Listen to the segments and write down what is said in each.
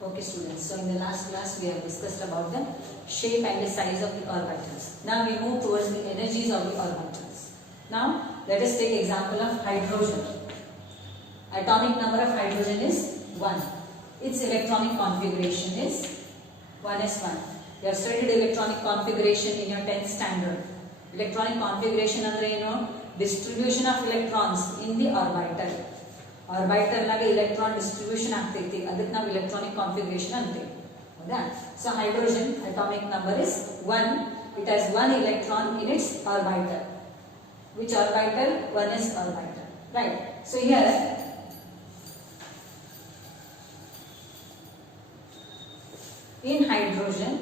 Okay students, so in the last class we have discussed about the shape and the size of the orbitals. Now we move towards the energies of the orbitals. Now let us take example of hydrogen. Atomic number of hydrogen is 1. Its electronic configuration is 1s1. You have studied electronic configuration in your 10th standard. Electronic configuration andre eno? Distribution of electrons in the orbital. Orbital nage electron distribution ಆಗ್ತೈತಿ ಅದಕ್ಕೆ ನಾವು electronic configuration ಅಂತೀವಿ ಹೌದಾ so hydrogen atomic number is 1 it has one electron in its orbital which orbital 1s orbital right so here in hydrogen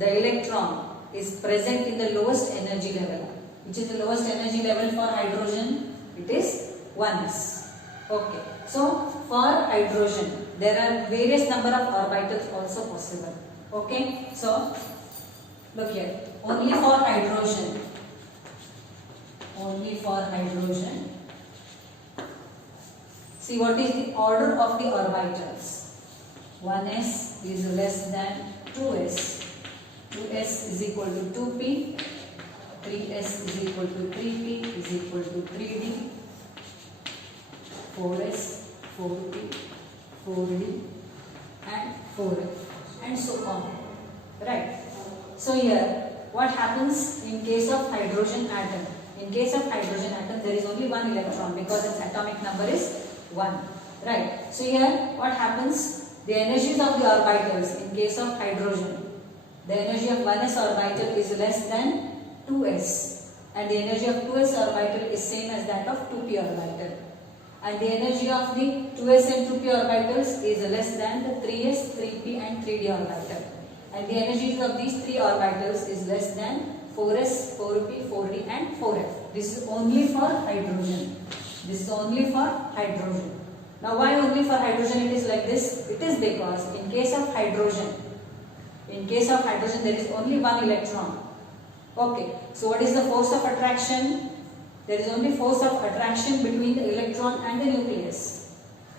the electron is present in the lowest energy level which is the lowest energy level for hydrogen it is 1s. Okay, so for hydrogen there are various number of orbitals also possible. Okay, so look here, only for hydrogen, see what is the order of the orbitals. 1s is less than 2s, 2s is equal to 2p, 3s is equal to 3p is equal to 3d, 4s, 4p, 4d and 4f and so on, right? So here what happens in case of hydrogen atom? In case of hydrogen atom there is only one electron because its atomic number is 1, right? So here what happens? The energies of the orbitals in case of hydrogen, the energy of 1s orbital is less than 2s and the energy of 2s orbital is same as that of 2p orbital. And the energy of the 2s and 2p orbitals is less than the 3s, 3p and 3d orbital. And the energies of these three orbitals is less than 4s, 4p, 4d and 4f. This is only for hydrogen. This is only for hydrogen. Now why only for hydrogen it is like this? It is because in case of hydrogen there is only one electron. Okay, so what is the force of attraction? There is only force of attraction between the electron and the nucleus.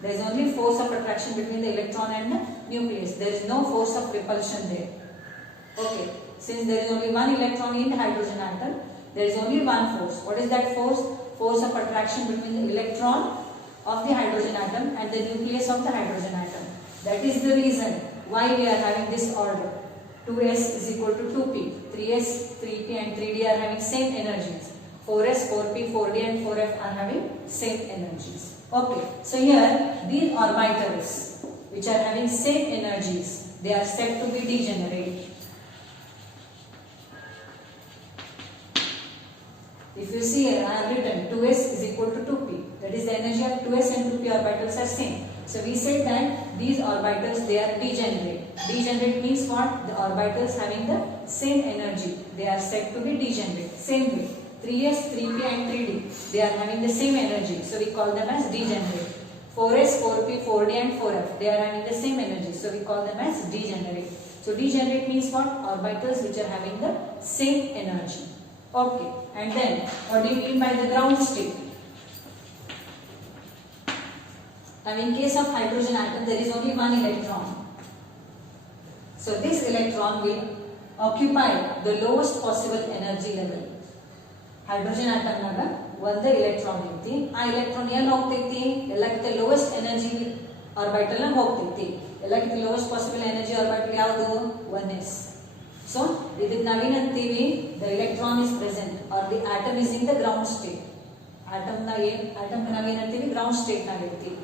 There is only force of attraction between the electron and the nucleus. There is no force of repulsion there. Okay, since there is only one electron in the hydrogen atom, there is only one force. What is that force? Force of attraction between the electron of the hydrogen atom and the nucleus of the hydrogen atom. That is the reason why we are having this order. 2s is equal to 2p, 3s, 3p and 3d are having same energies. 4s, 4p, 4d and 4f are having same energies. Okay, so here these orbitals which are having same energies, they are said to be degenerate. If you see here I have written 2s is equal to 2p, that is the energy of 2s and 2p orbitals are same. So we say that these orbitals they are degenerate. Degenerate means what? The orbitals having the same energy, they are said to be degenerate. Same way. 3s, 3p and 3d, they are having the same energy, so we call them as degenerate. 4s, 4p, 4d and 4f, they are having the same energy, so we call them as degenerate. So degenerate means what? Orbitals which are having the same energy. Okay, and then what do you mean by the ground state? Now in case of hydrogen atom there is only one electron. So this electron will occupy the lowest possible energy level. Hydrogen atom ನಾಗ ಒಂದೇ electron ಐತಿ ಆ electron ಎಲ್ಲಿ ಹೋಗ್ತೈತಿ ಎಲ್ಲಕ್ಕಿಂತ lowest energy orbital ನಾಗ ಹೋಗ್ತೈತಿ ಎಲ್ಲಕ್ಕಿಂತ lowest possible energy orbital ಯಾವುದು 1s so ಇದಕ್ಕೆ ನಾವೇನಂತೀವಿ the electron is present or the atom is in the ground state atom ನಾವೇನಂತೀವಿ ಗ್ರೌಂಡ್ ಸ್ಟೇಟ್ ನಾಗ ಐತಿ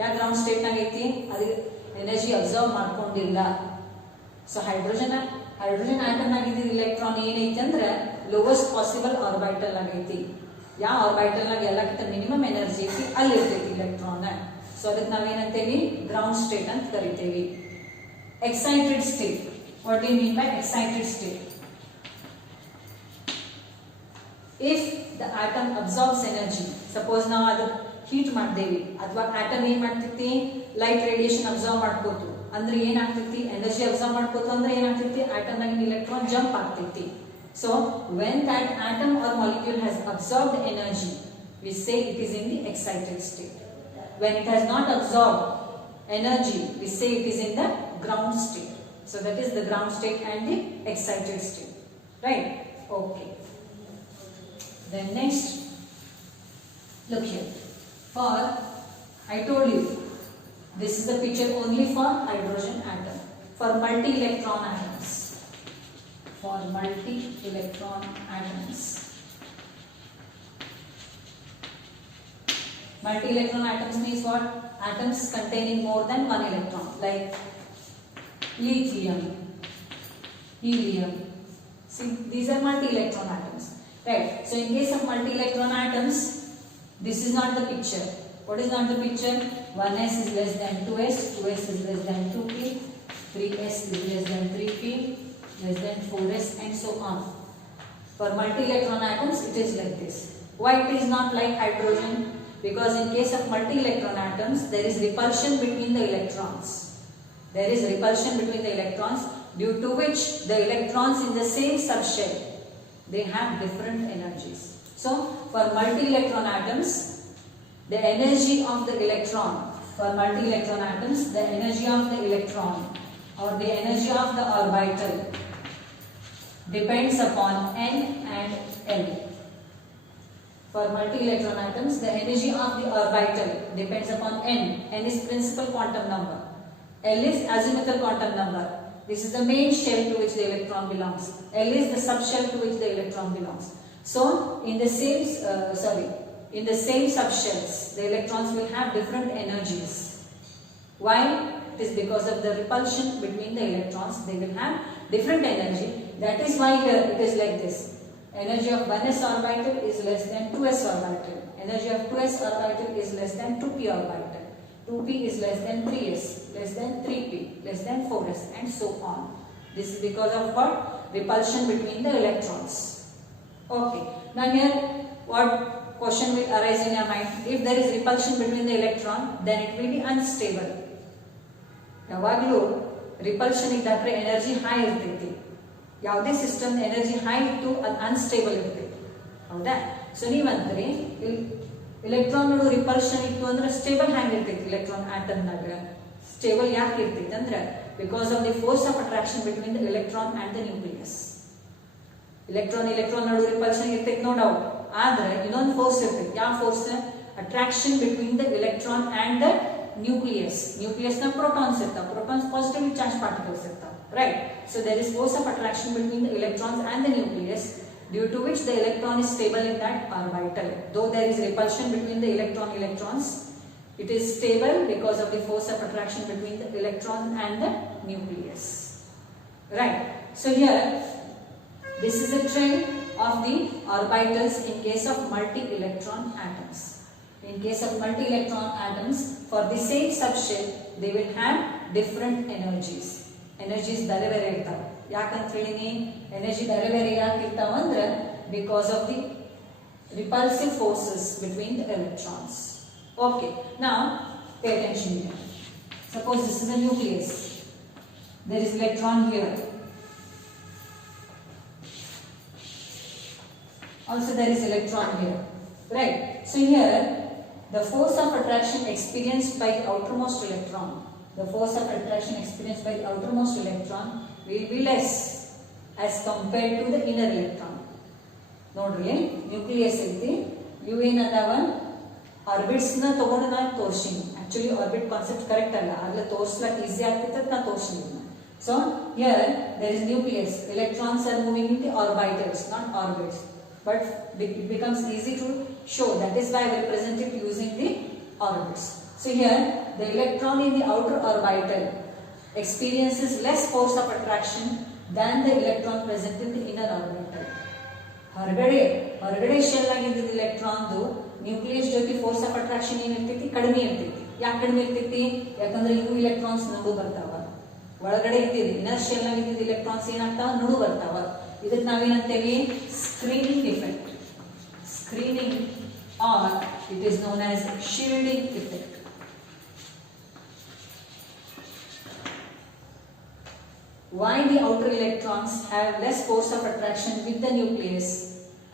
ಯಾಕೆ ಗ್ರೌಂಡ್ ಸ್ಟೇಟ್ ನಾಗ ಐತಿ ಅದು ಎನರ್ಜಿ ಅಬ್ಸರ್ವ್ ಮಾಡ್ಕೊಂಡಿಲ್ಲ ಸೊ ಹೈಡ್ರೋಜನ್ ಆಟಮ್ ನಾಗ ಇದ್ದ ಎಲೆಕ್ಟ್ರಾನ್ ಏನೈತಿ ಅಂದ್ರೆ lowest possible orbital ಆಗೈತಿ ಯಾವ ಆರ್ಬಿಟಲ್ ನಾಗ ಎಲ್ಲಕ್ಕಿಂತ ಮಿನಿಮಮ್ ಎನರ್ಜಿ ಐತಿ ಅಲ್ಲಿ ಇರ್ತೈತಿ ಎಲೆಕ್ಟ್ರಾನ್ ಸೊ ಅದಕ್ಕೆ ನಾವೇನಂತೇವಿ ಗ್ರೌಂಡ್ ಸ್ಟೇಟ್ ಅಂತ ಕರಿತೇವಿ. Excited state, what do you mean by excited state? If the atom absorbs energy, suppose ನಾವು ಅದು ಹೀಟ್ ಮಾಡ್ದೇವಿ ಅಥವಾ ಆಟಮ್ ಏನ್ ಮಾಡ್ತೈತಿ ಲೈಟ್ ರೇಡಿಯೇಷನ್ ಅಬ್ಸರ್ವ್ ಮಾಡ್ಕೋತು ಅಂದ್ರೆ ಏನಾಗ್ತೈತಿ ಎನರ್ಜಿ ಅಬ್ಸರ್ವ್ ಮಾಡ್ಕೋತು ಅಂದ್ರೆ ಏನಾಗ್ತೈತಿ ಆಟಮ್ ನಾಗಿನ ಎಲೆಕ್ಟ್ರಾನ್ ಜಂಪ್ ಆಗ್ತೈತಿ. So when that atom or molecule has absorbed energy, we say it is in the excited state. When it has not absorbed, energy, we say it is in the ground state. So that is the ground state and the excited state. Right? Okay. Then next, look here. For, I told you, this is the picture only for hydrogen atom. For multi-electron atoms. For multi-electron atoms. Multi-electron atoms means what? Atoms containing more than one electron, like lithium, helium. See, these are multi-electron atoms, right? So in case of multi-electron atoms, this is not the picture. What is not the picture? 1s is less than 2s, 2s is less than 2p, 3s is less than 3p, less than 4s, and so on. For multi-electron atoms, it is like this. Why it is not like hydrogen? Because in case of multi-electron atoms, there is repulsion between the electrons. There is repulsion between the electrons, due to which the electrons in the same subshell, they have different energies. So, for multi-electron atoms, the energy of the electron, for multi-electron atoms, the energy of the electron or the energy of the orbital depends upon n and l. For multi-electron atoms, the energy of the orbital depends upon n. N is principal quantum number. L is azimuthal quantum number. This is the main shell to which the electron belongs. L is the subshell to which the electron belongs. So, in the same subshells, the electrons will have different energies. Why? It is because of the repulsion between the electrons. They will have different energy. That is why here it is like this. Energy of 1s orbital is less than 2s orbital. Energy of 2s orbital is less than 2p orbital. 2p is less than 3s, less than 3p, less than 4s, and so on. This is because of what? Repulsion between the electrons. Okay. Now here, what question will arise in your mind? If there is repulsion between the electron, then it will be unstable. ಯಾವಾಗಲೂ repulsion ಇದ್ದರೆ energy high ಇರ್ತೈತಿ. ಯಾವುದೇ system energy high ಇತ್ತು ಅದು unstable ಇರ್ತೈತಿ. ಹೌದಾ? So ನೀವಂತ್ರಿ electron ನಡು repulsion ಇತ್ತು ಅಂದ್ರೆ ಸ್ಟೇಬಲ್ ಹ್ಯಾಂಗ್ ಇರ್ತೈತಿ ಇಲೆಕ್ಟ್ರಾನ್ ಆಟಮ್ನಾಗ? ಸ್ಟೇಬಲ್ ಯಾಕೆ ಇರ್ತೈತಿ ಅಂದ್ರೆ because of the force of attraction between the electron and the nucleus. Electron ನಡು ರಿಪಲ್ಷನ್ ಇರ್ತೈತಿ ನೋ ಡೌಟ್. ಆದ್ರೆ ಇನ್ನೊಂದು ಫೋರ್ಸ್ ಇರ್ತೈತಿ. ಯಾವ force? Attraction between the electron and the nucleus. Nucleus na protons irtav. Protons positively charged particles irtav. Right? So there is force of attraction between the electrons and the nucleus, due to which the electron is stable in that orbital. Though there is repulsion between the electrons, it is stable because of the force of attraction between the electron and the nucleus. Right? So here, this is a trend of the orbitals in case of multi-electron atoms. In case of multi-electron atoms, for the same subshell, they will have different energies. Energies ಬೇರೆ ಬೇರೆ ಇರ್ತಾವೆ. ಯಾಕಂತ ಹೇಳಿನಿ energy ಬೇರೆ ಬೇರೆ ಯಾಕೆ ಇರ್ತಾವ ಅಂದ್ರೆ because of the repulsive forces between the electrons. Okay, now pay attention here. Suppose this is a nucleus. There is electron here. Also there is electron here. Right? So here the force of attraction experienced by the outermost electron, the force of attraction experienced by the outermost electron will be less as compared to the inner electron. Nodri, nucleus ಐತಿ. ಇವು ಏನದಾವ orbits ನ ತಗೊಂಡು ನಾನು ತೋರಿಸಿನಿ. Actually orbit concept correct ಅಲ್ಲ, ಅಲ್ಲ ತೋರಿಸ್ಲಕ್ easy ಆಗ್ತಿತ್ತು ನಾ ತೋರಿಸಿನಿ. So here there is nucleus. Electrons are moving in the orbitals, not orbits. But it becomes easy to show. That is why we represent it using the orbits. So here the electron in the outer orbital experiences less force of attraction than the electron present in the inner orbital. ಹೊರಗಡೆ shell ಆಗಿದ್ದ ಎಲೆಕ್ಟ್ರಾನ್ದು nucleus ಜೊತೆ force of attraction ಏನಿರ್ತೈತಿ? ಕಡಿಮೆ ಇರ್ತೈತಿ. ಯಾಕೆ ಕಡಿಮೆ ಇರ್ತೈತಿ? ಯಾಕಂದ್ರೆ ಇವು ಇಲೆಕ್ಟ್ರಾನ್ಸ್ ನಡು ಬರ್ತಾವ. ಒಳಗಡೆ ಇದ್ದಿದ್ದು ಇನ್ನರ್ ಶೆಲ್ ಆಗಿದ್ದ ಎಲೆಕ್ಟ್ರಾನ್ಸ್ ಏನಾಗ್ತಾವ? ನಡು ಬರ್ತಾವ. ಇದಕ್ಕೆ ನಾವೇನಂತೇವಿ? Screening effect. Screening, or it is known as shielding effect. Why the outer electrons have less force of attraction with the nucleus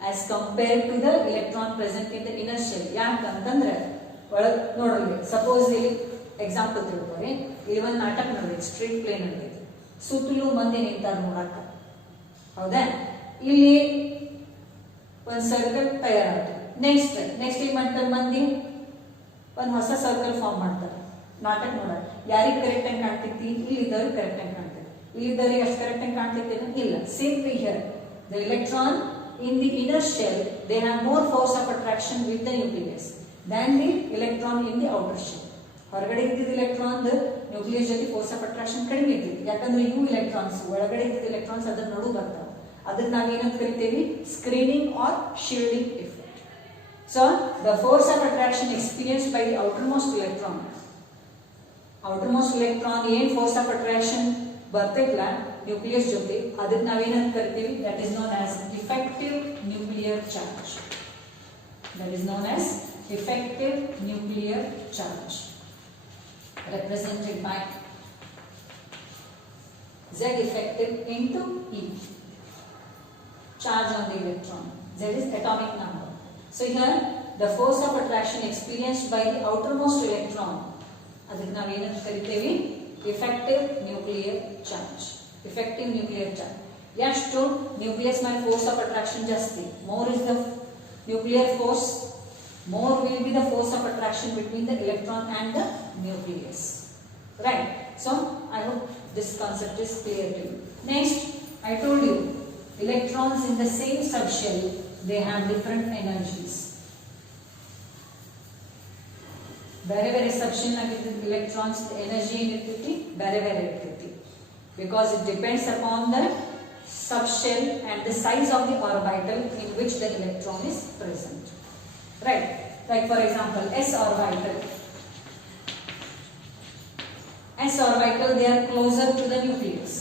as compared to the electron present in the inner shell? ಯಾಕಂತಂದ್ರೆ ನೋಡ್ರಿ, suppose ಇಲ್ಲಿ example ತಿಳ್ಕೊರಿ, ಇಲ್ಲಿ ಒಂದು ನಾಟಕ ನಡೆದೈತೆ, street play ನಡೆದೈತೆ, ಸುತ್ತಲೂ ಮಂದಿ ನಿಂತಾರ ನೋಡಾಕ, ಹೌದಾ? ಇಲ್ಲಿ ಒಂದು ಸರ್ಕಲ್ ತಯಾರಾಗ್ತದೆ. ನೆಕ್ಸ್ಟ್ ಏನ್ ಮಾಡ್ತಾರೆ ಮಂದಿ, ಒಂದು ಹೊಸ ಸರ್ಕಲ್ ಫಾರ್ಮ್ ಮಾಡ್ತಾರೆ ನಾಟಕ ನೋಡಕ್. ಯಾರಿಗೆ ಕರೆಕ್ಟ್ ಆಗಿ ಕಾಣ್ತೈತಿ? ಇಲ್ಲಿದ್ದವ್ರಿಗೆ ಕರೆಕ್ಟ್ ಆಗಿ ಕಾಣ್ತೈತಿ. ಇಲ್ಲಿದ್ದವ್ರಿಗೆ ಅಷ್ಟು ಕರೆಕ್ಟ್ ಆಗಿ ಕಾಣ್ತೈತಿ ಇಲ್ಲ. Same way here, the electron in the inner shell they have more force of attraction with the nucleus than the electron in the outer shell. ಹೊರಗಡೆ ಇದ್ದಿದ್ದ ಎಲೆಕ್ಟ್ರಾನ್ ನ್ಯೂಕ್ಲಿಯಸ್ ಜೊತೆ ಫೋರ್ಸ್ ಆಫ್ ಅಟ್ರಾಕ್ಷನ್ ಕಡಿಮೆ ಇರ್ತೈತಿ. ಯಾಕಂದ್ರೆ ಇವು electrons ಒಳಗಡೆ ಇದ್ದಿದ್ದ electrons ಅದರ ನಡು ಬರ್ತಾವೆ. ಅದನ್ನ ನಾವೇನಂತ ಕರಿತೇವಿ? Screening or shielding effect. So the force of attraction experienced by the outermost electron ಏನ್ ಫೋರ್ಸ್ ಆಫ್ ಅಟ್ರಾಕ್ಷನ್ ಬರ್ತೈತಲ್ಲ ನ್ಯೂಕ್ಲಿಯಸ್ ಜೊತೆ, ಅದಕ್ಕೆ ನಾವೇನಂತ ಕರಿತೀವಿ? That is known as effective nuclear charge. That is known as effective nuclear charge, represented by Z effective into E, charge on the electron. Z is atomic number. So here the force of attraction experienced by the outermost electron, ಅದಕ್ಕೆ ನಾವು ಏನಂತ ಕರಿತೇವೆ? effective nuclear charge. Effective nuclear charge. ಎಷ್ಟು nucleus ಮೇಲೆ force of attraction ಜಾಸ್ತಿ, more is the nuclear force, more will be the force of attraction between the electron and the nucleus, right? So I hope this concept is clear to you. Next, I told you electrons in the same subshell, they have different energies. ಬೇರೆ ಬೇರೆ subshell ಆಗಿದ್ದ electrons energy ಏನಿರ್ತೈತಿ ಬೇರೆ ಬೇರೆ ಇರ್ತೈತಿ, because it depends upon the subshell and the size of the orbital in which the electron is present, right? Like for example, s orbital, they are closer to the nucleus.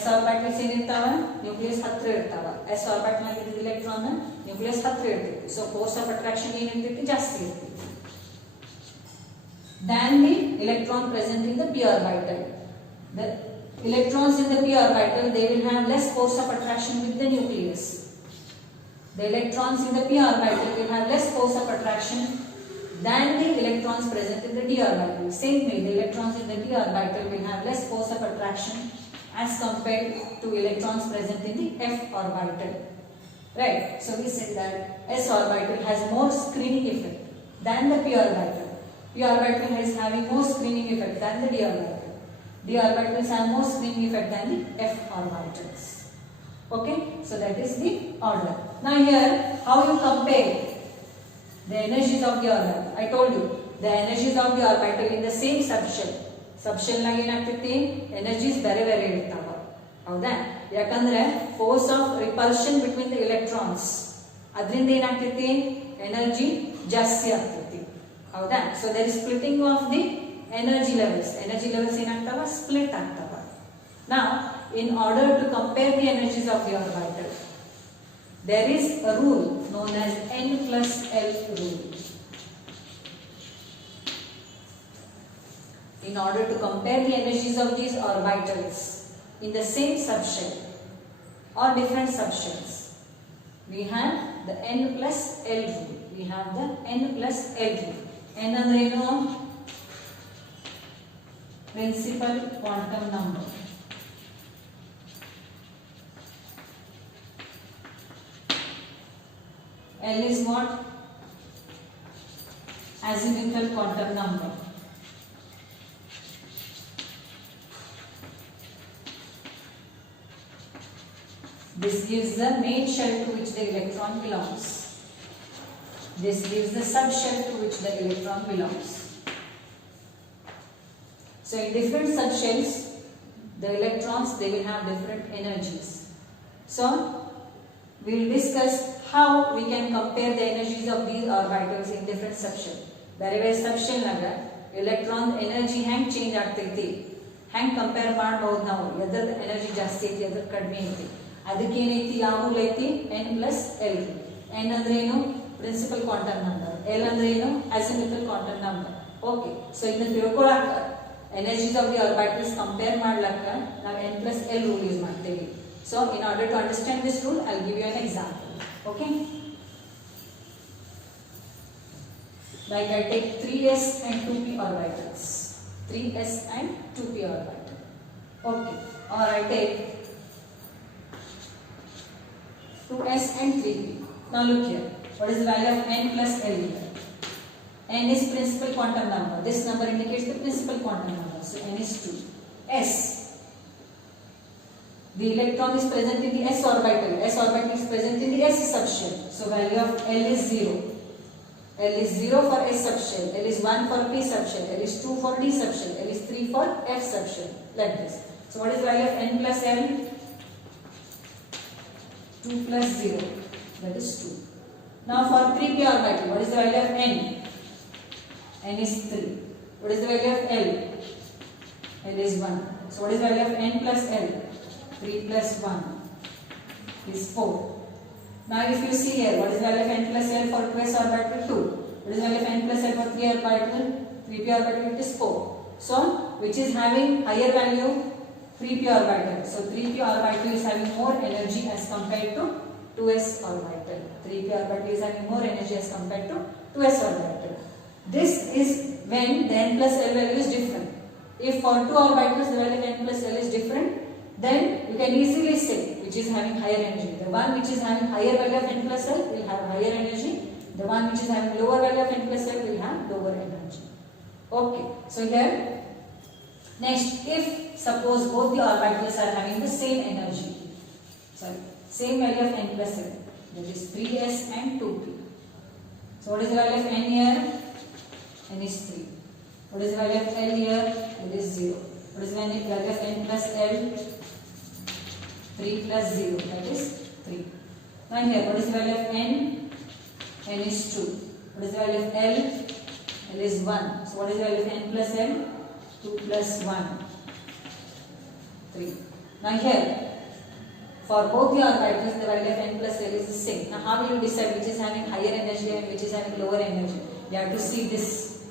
s orbitals ಏನಿರ್ತಾವ? Nucleus ಹತ್ರ ಇರ್ತಾವ. s orbital ಆಗಿದ್ದ electron nucleus ಹತ್ರ ಇರ್ತೈತಿ. So force of attraction ಏನಿರ್ತೈತಿ? ಜಾಸ್ತಿ ಇರ್ತೈತಿ than the electron present in the p orbital. The electrons in the p orbital, they will have less force of attraction with the nucleus. The electrons in the p orbital will have less force of attraction than the electrons present in the d orbital. Same way, the electrons in the d orbital will have less force of attraction as compared to electrons present in the f orbital, right? So we said that s orbital has more screening effect than the p orbital. P orbital is having more screening effect than the d orbital. D orbitals have more screening effect than the f orbitals. Okay, so that is the order. Now here, how you compare the energies of the orbital? I told you the energies of the orbital in the same subshell. Subshell ನಾಗ ಏನಾಗ್ತೈತಿ? Energies ಬೇರೆ ಬೇರೆ ಇರ್ತಾವ, ಹೌದಾ? ಯಾಕಂದ್ರೆ force of repulsion between the electrons, ಅದರಿಂದ ಏನಾಗ್ತೈತಿ? Energy ಜಾಸ್ತಿ ಆಗ್ತೈತಿ, ಹೌದಾ? So there is splitting of the energy levels ಏನಾಗ್ತಾವ? ಸ್ಪ್ಲಿಟ್ ಆಗ್ತಾವ. Now in order to compare the energies of the orbital, there is a rule known as n plus l rule. In order to compare the energies of these orbitals in the same subshell or different subshells, we have the n plus l rule. We have the n plus l rule. n ಅಂದ್ರೆ ಏನು? Principal quantum number. L is what? Azimuthal quantum number. This gives the main shell to which the electron belongs. This gives the subshell to which the electron belongs. So in different subshells, the electrons, they will have different energies. So we will discuss how we can compare the energies of these orbitals in different subshell. ಬೇರೆ ಬೇರೆ subshell ನಾಗ electron energy ಹೆಂಗ್ change ಆಗ್ತೈತಿ, ಹೆಂಗ್ compare ಮಾಡಬಹುದು ನಾವು, ಎದರ energy ಜಾಸ್ತಿ ಐತಿ ಎದರ ಕಡಿಮೆ ಐತಿ. ಅದಕ್ಕೆ ಏನೈತಿ? ಯಾವ ರೂಲ್ ಐತಿ? n plus l. n ಅಂದ್ರೆ ಏನು? Principal quantum number. l ಅಂದ್ರೆ ಏನು? Azimuthal quantum number. Okay, so ಇದನ್ನ ತಿಳ್ಕೊಳ್ಳಾಕ energies of the orbitals compare ಮಾಡ್ಲಕ್ಕ ನಾವು n plus l rule use ಮಾಡ್ತೇವೆ. So in order to understand this rule, I'll give you an example. Okay. Like I take 3s and 2p orbitals. 3s and 2p orbital. Okay. Or I take 2s and 3p. Now look here. What is the value of n plus l here? N is principal quantum number. This number indicates the principal quantum number. So n is 2. S. The electron is present in the s orbital. S orbital is present in the s subshell. So value of L is 0. L is 0 for s subshell. L is 1 for p subshell. L is 2 for d subshell. L is 3 for f subshell. Like this. So what is the value of n plus L? 2 plus 0. That is 2. Now for 3p orbital, what is the value of n? N is 3. What is the value of L? L is 1. So what is the value of n plus L? 3 plus 1 is 4. Now if you see here, what is the value of n plus L for 2s orbital? 2. What is the value of n plus L for 3 orbital? 3p orbital, it is 4. So which is having higher value? 3p orbital. So 3p orbital is having more energy as compared to 2s orbital. 3p orbital is having more energy as compared to 2s orbital. This is when the n plus L value is different. If for 2 orbitals the value of n plus L is different, then you can easily say which is having higher energy. The one which is having higher value of n plus L will have higher energy. The one which is having lower value of n plus L will have lower energy. Okay. So here, next, if suppose both the orbitals are having the same energy, same value of n plus L, that is 3s and 2p. So what is the value of n here? N is 3. What is the value of L here? It is 0. What is the value of n plus L? 3 plus 0, that is 3. Now here, what is the value of n? N is 2. What is the value of L? L is 1. So what is the value of n plus L? 2 plus 1, 3. Now here, for both the orbitals, the value of n plus L is the same. Now how will you decide which is having higher energy and which is having lower energy? You have to see this.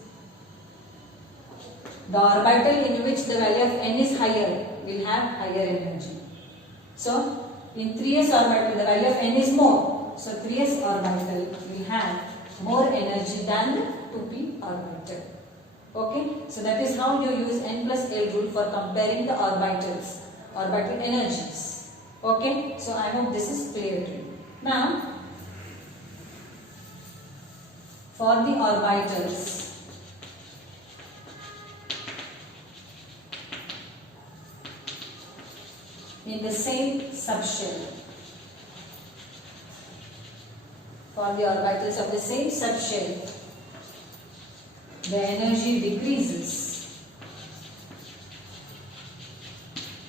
The orbital in which the value of n is higher will have higher energy. So in 3s orbital, the value of n is more. So 3s orbital will have more energy than the 2p orbital. Okay. So that is how you use n plus L rule for comparing the orbitals, orbital energies. Okay. So I hope this is clear to you. Now, for the orbitals, in the same subshell, for the orbitals of the same subshell, the energy decreases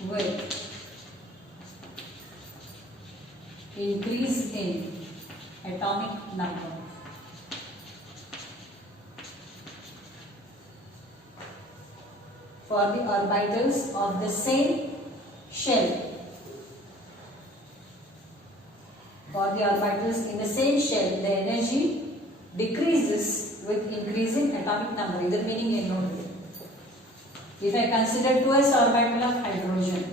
with increase in atomic number. For the orbitals of the same shell, for the orbitals in the same shell, the energy decreases with increasing atomic number. Either meaning in note. If I consider 2s orbital of hydrogen,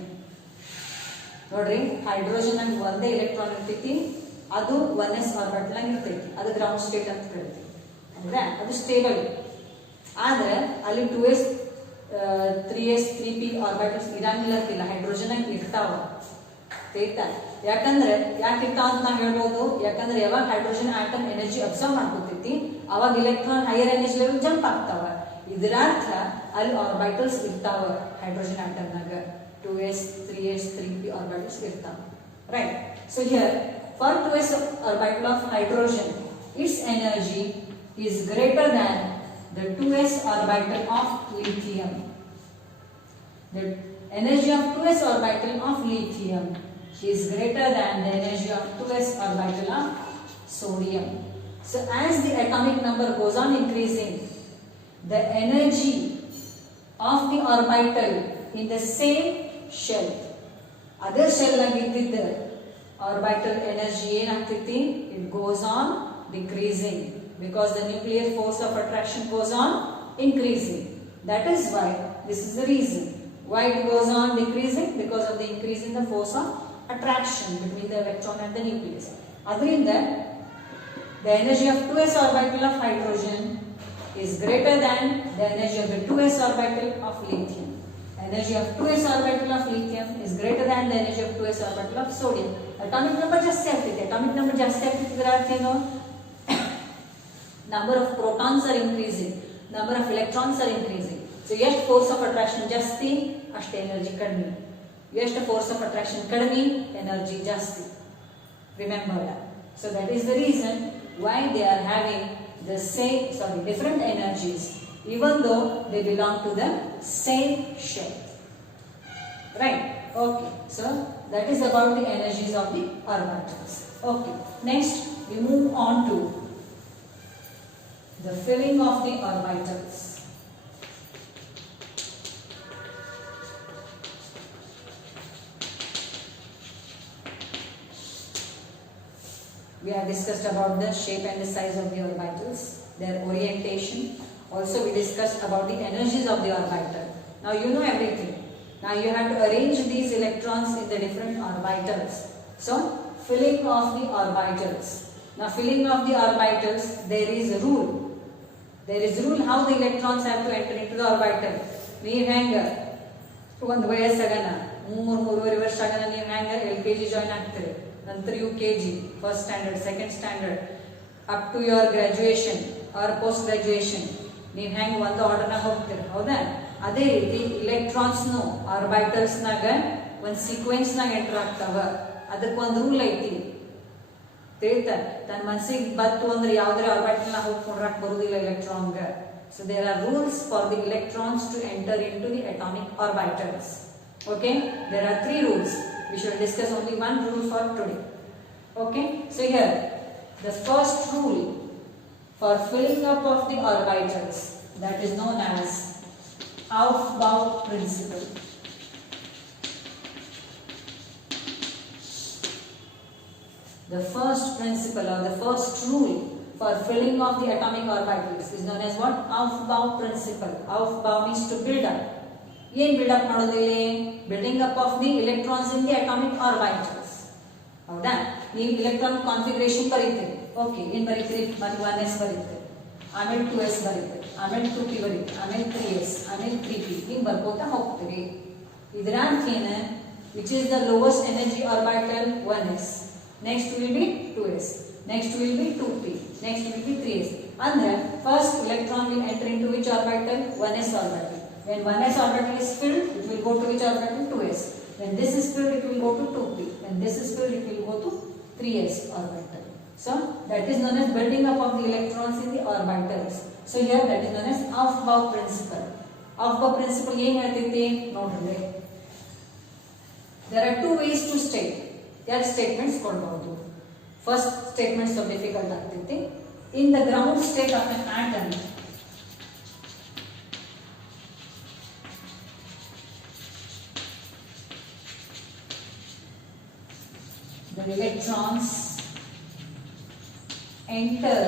nodri hydrogen and ಒಂದೇ electron ಇರ್ತೈತಿ, ಅದು 1s orbital ಆಗಿ ಇರ್ತೈತಿ, ಅದು ground state ಅಂತ ಕರೀತೀವಿ. ಅಂದ್ರೆ ಅದು ಸ್ಟೇಬಲ್. ಆದ್ರೆ ಅಲ್ಲಿ 2s 3s 3p orbitals ಇರಂಗಿಲ್ಲ, ಹೈಡ್ರೋಜನ್ ಆಗಿ ಇರ್ತಾವ. ಆಯ್ತಾ? ಯಾಕಂದ್ರೆ ಯಾಕೆ ಇರ್ತಾವ ಅಂತ ನಾವು ಹೇಳ್ಬೋದು, ಯಾಕಂದ್ರೆ ಯಾವಾಗ ಹೈಡ್ರೋಜನ್ ಆಟಮ್ ಎನರ್ಜಿ ಅಬ್ಸರ್ವ್ ಮಾಡ್ಕೊತೈತಿ ಅವಾಗ electron higher energy level jump ಆಗ್ತಾವ. ಇದರ ಅರ್ಥ ಅಲ್ಲಿ ಆರ್ಬಿಟಲ್ಸ್ ಇರ್ತಾವ ಹೈಡ್ರೋಜನ್ ಆಟಮ್ನಾಗ. 2s 3s 3p orbitals ಇರ್ತಾವ. Right. So here for 2s orbital of hydrogen, its energy is greater than the 2s orbital of lithium. The energy of 2s orbital of lithium is greater than the energy of 2s orbital of sodium. So as the atomic number goes on increasing, the energy of the orbital in the same shell, other shell agididda orbital energy ಏನಾಗ್ತೈತಿ, it goes on decreasing because the nuclear force of attraction goes on increasing. That is why, this is the reason why it goes on decreasing, because of the increase in the force of attraction between the electron and the nucleus. Adrinda the energy of 2s orbital of hydrogen is greater than the energy of the 2s orbital of lithium. Energy of 2s orbital of lithium is greater than the energy of 2s orbital of sodium. Atomic number ಜಾಸ್ತಿ ಆಗ್ತಿದೆ. Atomic number ಜಾಸ್ತಿ ಆಗ್ತಿದ್ರೆ ಅರ್ಥ ಏನು? Number of protons are increasing, number of electrons are increasing. So ಎಷ್ಟು force of attraction ಜಾಸ್ತಿ ಅಷ್ಟೇ energy ಕಡಿಮೆ. ಎಷ್ಟು force of attraction ಕಡಿಮೆ energy ಜಾಸ್ತಿ. Remember that. So that is the reason why they are having the same, different energies, even though they belong to the same shape. Right? Okay. So that is about the energies of the orbitals. Okay. Next, we move on to the filling of the orbitals. We have discussed about the shape and the size of the orbitals, their orientation. Also we discussed about the energies of the orbital. Now you know everything. Now you have to arrange these electrons in the different orbitals. So filling of the orbitals. Now filling of the orbitals, there is a rule. There is a rule how the electrons have to enter into the orbital. ನೀವು ಹೆಂಗ ಒಂದು ವಯಸ್ಸಾಗನ 3-3.5 ವರ್ಷ ಆಗನ ನೀವು ಹೆಂಗ LKG join ಆಗ್ತೀರಿ, ನಂತರ UKG, first standard, second standard, up to your graduation or post graduation ನೀವು ಹೆಂಗೆ ಒಂದು ಆರ್ಡರ್ನಾಗ ಹೋಗ್ತೀರಿ, ಹೌದಾ? ಅದೇ ರೀತಿ ಇಲೆಕ್ಟ್ರಾನ್ಸ್ನು ಆರ್ಬೈಟಲ್ಸ್ನಾಗ ಒಂದು ಸೀಕ್ವೆನ್ಸ್ನಾಗ ಎಂಟರ್ ಆಗ್ತಾವ. ಅದಕ್ಕೊಂದು ರೂಲ್ ಐತಿ, ತಿಳಿತಾ? ತನ್ನ ಮನಸ್ಸಿಗೆ ಬತ್ತು ಅಂದ್ರೆ ಯಾವ್ದಾರ ಆರ್ಬೈಟಲ್ನ ಹೋಗ್ಕೊಂಡ್ರಾಕ್ ಬರುವುದಿಲ್ಲ ಎಲೆಕ್ಟ್ರಾನ್ಗೆ. So there are rules for the electrons to enter into the atomic orbitals. Okay, there are 3 rules. We should discuss only one rule for today. Okay, so here the first rule for filling up of the orbitals, that is known as Aufbau principle. The first principle or the first rule for filling of the atomic orbitals is known as what? Aufbau principle. Aufbau means to build up. ಏನು build up ಮಾಡೋದಿಲ್ಲ? Building up of the electrons in the atomic orbitals. ಹೌದಾ? ನೀವು electron configuration ಬರೀತೀರಿ. Okay, ಏನು ಬರೀತೀರಿ? ಮತ್ತೆ 1s ಬರೀತೀರಿ, ಆಮೇಲೆ 2s ಬರೀತೀರಿ, ಆಮೇಲೆ 2p ಬರೀತೀರಿ, ಆಮೇಲೆ 3s, ಆಮೇಲೆ 3p ಹಿಂಗೆ ಬರ್ಕೋತಾ ಹೋಗ್ತೀರಿ. ಇದರ ಅರ್ಥ ಏನು? Which is the lowest energy orbital? 1s. Next will be 2s, next will be 2p, next will be 3s. ಅಂದ್ರೆ first electron will enter into which orbital? 1s orbital. When 1s orbital is filled, it will go to which orbital? 2s. When this is filled, it will go to 2p. When this is filled, it will go to 3s orbital. So that is known as building up of the electrons in the orbitals. So here that is known as Aufbau principle. Aufbau principle ಏನು ಹೇಳ್ತೈತಿ ನೋಡ್ರಿ. There are 2 ways to state. ಯಾರು statements ಕೊಡಬಹುದು. First statement ಸ್ವಲ್ಪ difficult ಆಗ್ತೈತಿ. In the ground state of an atom, the electrons enter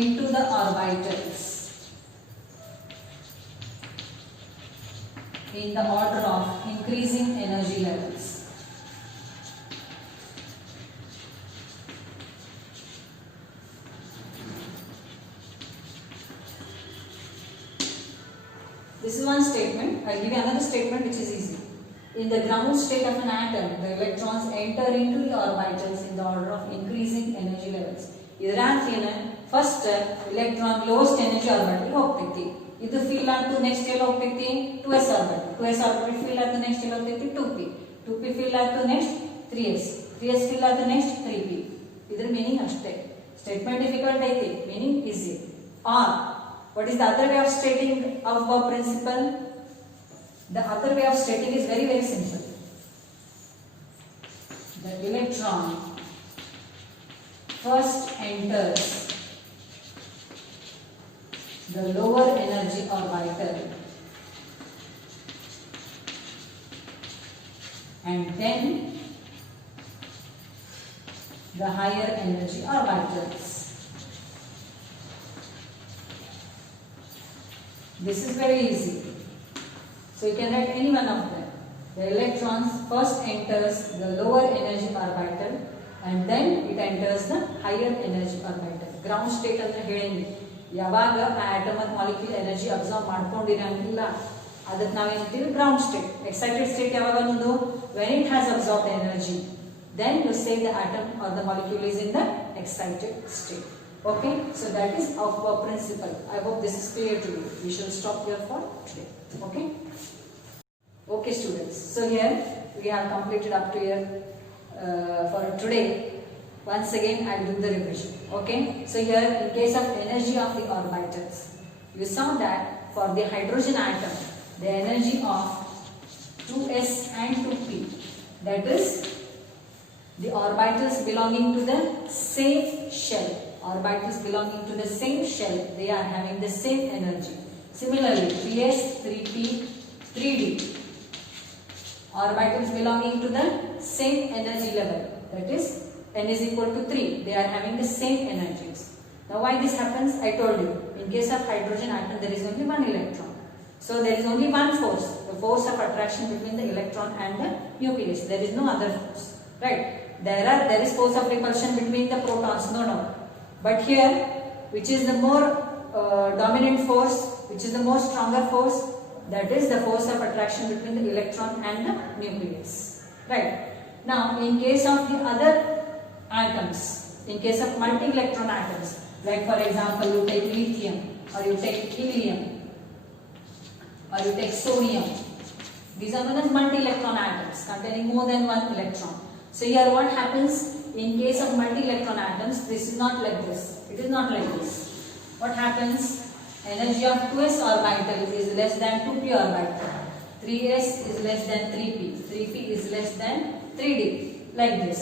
into the orbitals in the order of increasing energy levels. This is one statement. I'll give you another statement which is easy. In the ground state of an atom, the electrons enter into the orbitals in the order of increasing energy levels. ಇದರ ಅರ್ಥ ಏನು? First electron lowest energy orbital ಹೋಗ್ತೈತಿ. ಇದು fill ಆಯ್ತು, next ಎಲ್ಲ ಹೋಗ್ತೈತಿ 2s orbital. 2s orbital fill ಆಯ್ತು, next ಎಲ್ಲ ಹೋಗ್ತೈತಿ 2p. 2p ಫೀಲ್ ಆಯ್ತು, ನೆಕ್ಸ್ಟ್ 3s. 3s ಫೀಲ್ ಆಯ್ತು, ನೆಕ್ಸ್ಟ್ 3p. ಇದರ ಮೀನಿಂಗ್ ಅಷ್ಟೇ. ಸ್ಟೇಟ್ಮೆಂಟ್ ಡಿಫಿಕಲ್ಟ್ ಐತಿ, meaning easy. Or what is the other way of stating Aufbau principle? The other way of stating is very simple. The electron first enters the lower energy orbital and then the higher energy orbitals. This is very easy. So you can write any one of them. The electrons first enters the lower energy orbital and then it enters the higher energy orbital. Ground state ಅಂದ್ರೆ ಹೇಳಿ ಯಾವಾಗ ಆ atom ಮತ್ತು molecule energy observe ಮಾಡ್ಕೊಂಡಿರಂಗಿಲ್ಲ ಅದಕ್ಕೆ ನಾವೇನಂತೀವಿ ground state. Excited state ಯಾವಾಗ ಅನ್ನೋದು when it has absorbed the energy, then you say the atom or the molecule is in the excited state. Okay, so that is our principle. I hope this is clear to you. We shall stop here for today. Okay. Okay students, so here we have completed up to here for today. Once again I will do the revision. Okay, so here in case of energy of the orbitals, you saw that for the hydrogen atom the energy of 2s and 2p, that is the orbitals belonging to the same shell, orbitals belonging to the same shell, they are having the same energy. Similarly 3s 3p 3d, orbitals belonging to the same energy level, that is n is equal to 3, they are having the same energies. Now why this happens? I told you, in case of hydrogen atom there is only one electron, so there is only one force, the force of attraction between the electron and the nucleus. There is no other force, right? There is force of repulsion between the protons, no doubt, but here which is the more dominant force, which is the more stronger force, that is the force of attraction between the electron and the nucleus, right? Now in case of the other atoms, in case of multi-electron atoms, like for example you take lithium or you take helium or you take sodium, these are known as multi-electron atoms containing more than one electron. So here what happens in case of multi-electron atoms, this is not like this, it is not like this. What happens? Energy of 2s orbital is less than 2p orbital, 3s is less than 3p, 3p is less than 3d, like this.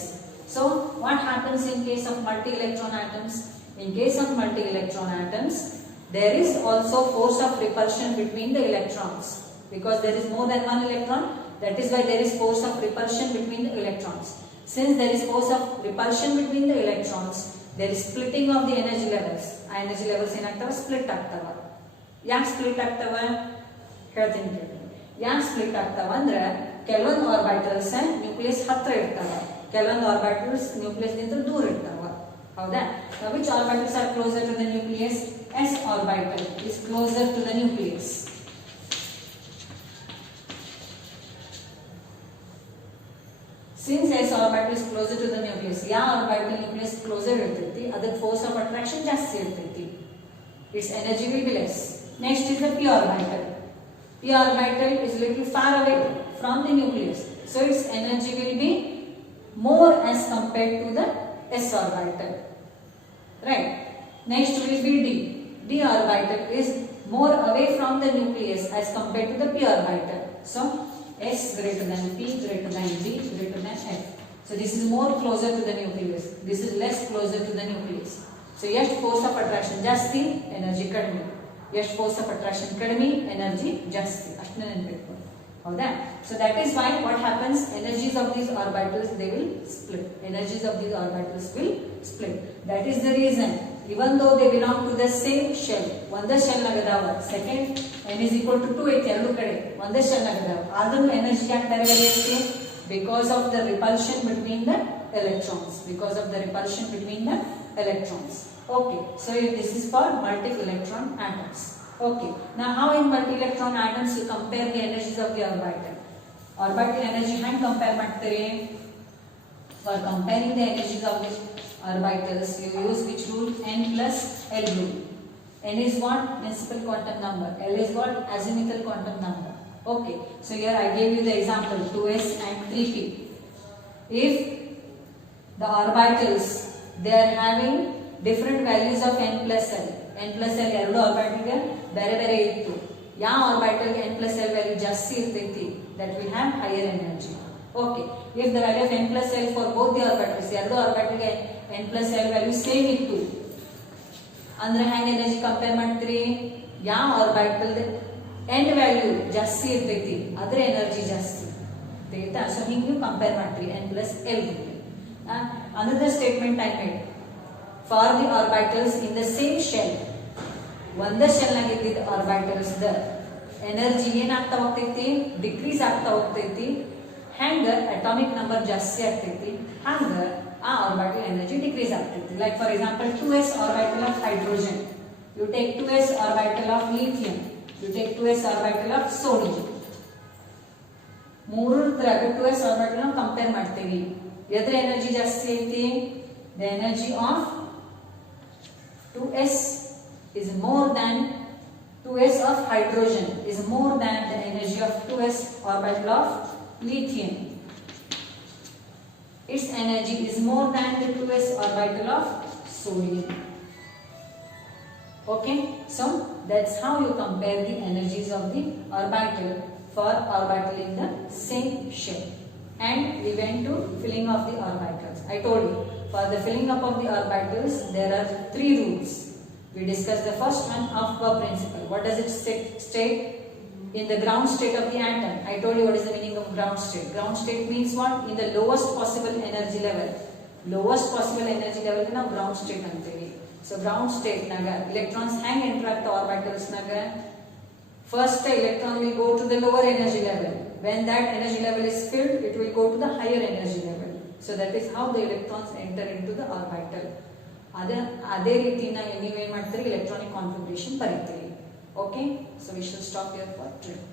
So what happens in case of multi-electron atoms? In case of multi-electron atoms, there is also force of repulsion between the electrons, because there is more than one electron, that is why there is force of repulsion between the electrons. Since there is force of repulsion between the electrons, there is splitting of the energy levels. ಆ energy levels ಏನಾಗ್ತವೆ? Split ಆಗ್ತವ. ಯಾಕೆ split ಆಗ್ತವ ಹೇಳ್ತೀನಿ ಕೇಳಿ. ಯಾಕೆ split ಆಗ್ತವ ಅಂದ್ರೆ ಕೆಲವೊಂದು ಆರ್ಬಿಟಲ್ಸ್ ನ್ಯೂಕ್ಲಿಯಸ್ ಹತ್ರ ಇರ್ತಾವ, ಕೆಲವೊಂದು ಆರ್ಬಿಟಲ್ಸ್ ನ್ಯೂಕ್ಲಿಯಸ್ ನಿಂದ ದೂರ ಇರ್ತಾವ, ಹೌದಾ? Now which orbitals are closer to the nucleus? S orbital is closer to the nucleus. Since S orbital is closer to the nucleus, या orbital nucleus closer ಇರ್ತೈತಿ, ಅದಕ್ಕೆ force of attraction ಜಾಸ್ತಿ ಇರ್ತೈತಿ, its energy will be less. Next is the p orbital. P orbital is little far away from the nucleus, so its energy will be more as compared to the S orbital, right? Next will be D. D orbital is more away from the nucleus as compared to the p orbital. So S greater than P greater than D greater than F. So this is more closer to the nucleus. This is less closer to the nucleus. So ಎಷ್ಟು force of attraction ಜಾಸ್ತಿ, energy ಕಡಿಮೆ. ಎಷ್ಟು force of attraction ಕಡಿಮೆ, energy ಜಾಸ್ತಿ. ಅಷ್ಟನ್ನ ನೆನಪಿಟ್ಕೊಳ್ಳಿ, ಹೌದಾ? So that is why what happens, energies of these orbitals they will split. Energies of these orbitals will split. That is the reason, even though they belong to the same shell, ಒಂದೇ shell ನಾಗದಾವ, second n is equal to 2 ಐತಿ ಎರಡು ಕಡೆ, ಒಂದೇ shell ನಾಗದಾವ, ಆದ್ರೂ energy ಯಾಕೆ ಬೇರೆ ಬೇರೆ ಇರುತ್ತೆ? Because of the repulsion between the electrons, because of the repulsion between the electrons. Okay, so this is for multi-electron atoms. Okay, now how in multi-electron atoms you compare the energies of the orbital? Orbital energy hand compare ಮಾಡ್ತೀರಿ? For comparing the energies of the orbitals, you use which rule? N plus L rule. N is what? Principal quantum number. L is what? Azimuthal quantum number. Okay, so here I gave you the example 2s and 3p. If the orbitals they are having different values of n plus L, n plus L ಎರಡು ಆರ್ಬಿಟಲ್ಗೆ ಬೇರೆ ಬೇರೆ ಇತ್ತು, ಯಾವ ಆರ್ಬಿಟಲ್ಗೆ n plus L value ಜಾಸ್ತಿ ಇರ್ತೈತಿ, that will have higher energy. Okay, if the value of n plus L for both the orbitals, ಎರಡು ಆರ್ಬಿಟಲ್ಗೆ n plus L value same ಇತ್ತು ಅಂದ್ರೆ ಹೆಂಗೆ ಎನರ್ಜಿ ಕಂಪೇರ್ ಮಾಡ್ತೀರಿ? ಯಾವ ಆರ್ಬಿಟಲ್ ಎಂಡ್ ವ್ಯಾಲ್ಯೂ ಜಾಸ್ತಿ ಇರ್ತೈತಿ ಅದರ ಎನರ್ಜಿ ಜಾಸ್ತಿ ಆಯ್ತಾ? ಸೊ ಹಿಂಗೆ ನೀವು ಕಂಪೇರ್ ಮಾಡ್ತೀರಿ n plus L. Another statement I made, for the orbitals in the same shell, ಒಂದೇ ಶೆಲ್ ನಾಗ ಇದ್ದಿದ್ದ ಆರ್ಬಿಟಲ್ಸ್ ದ ಎನರ್ಜಿ ಏನಾಗ್ತಾ ಹೋಗ್ತೈತಿ? ಡಿಕ್ರೀಸ್ ಆಗ್ತಾ ಹೋಗ್ತೈತಿ. ಹೆಂಗ ಅಟಾಮಿಕ್ ನಂಬರ್ ಜಾಸ್ತಿ ಆಗ್ತೈತಿ ಹಂಗ ಆ ಆರ್ಬಿಟಲ್ ಎನರ್ಜಿ ಡಿಕ್ರೀಸ್ ಆಗ್ತೈತಿ. Like for example 2s orbital of hydrogen, You take 2s orbital of lithium. You take 2s orbital of sodium. ಮೂರದ್ರಾಗ 2s orbital ನಾವು ಕಂಪೇರ್ ಮಾಡ್ತೀವಿ. ಎದ್ರ ಎನರ್ಜಿ ಜಾಸ್ತಿ ಐತಿ? The energy of 2s is more than 2s of hydrogen is more than the energy of 2s orbital of lithium. Its energy is more than the 2s orbital of sodium. Okay, so that's how you compare the energies of the orbital for orbital in the same shape. And we went to filling of the orbitals. I told you, for the filling up of the orbitals there are 3 rules. We discussed the first one, Aufbau principle. What does it state? In the ground state of the atom. I told you what is the meaning of ground state. Ground state means what? In the lowest possible energy level. Lowest possible energy level na ground state antevi. So ground state naga electrons hang interact the orbitals naga. First electron will go to the lower energy level. When that energy level is filled, it will go to the higher energy level. So that is how the electrons enter into the orbital. ಅದೇ ರೀತಿನ ನೀವೇನ್ ಮಾಡ್ತೀರಿ, electronic configuration ಬರೀತೀರಿ. Okay, so we shall stop here for today.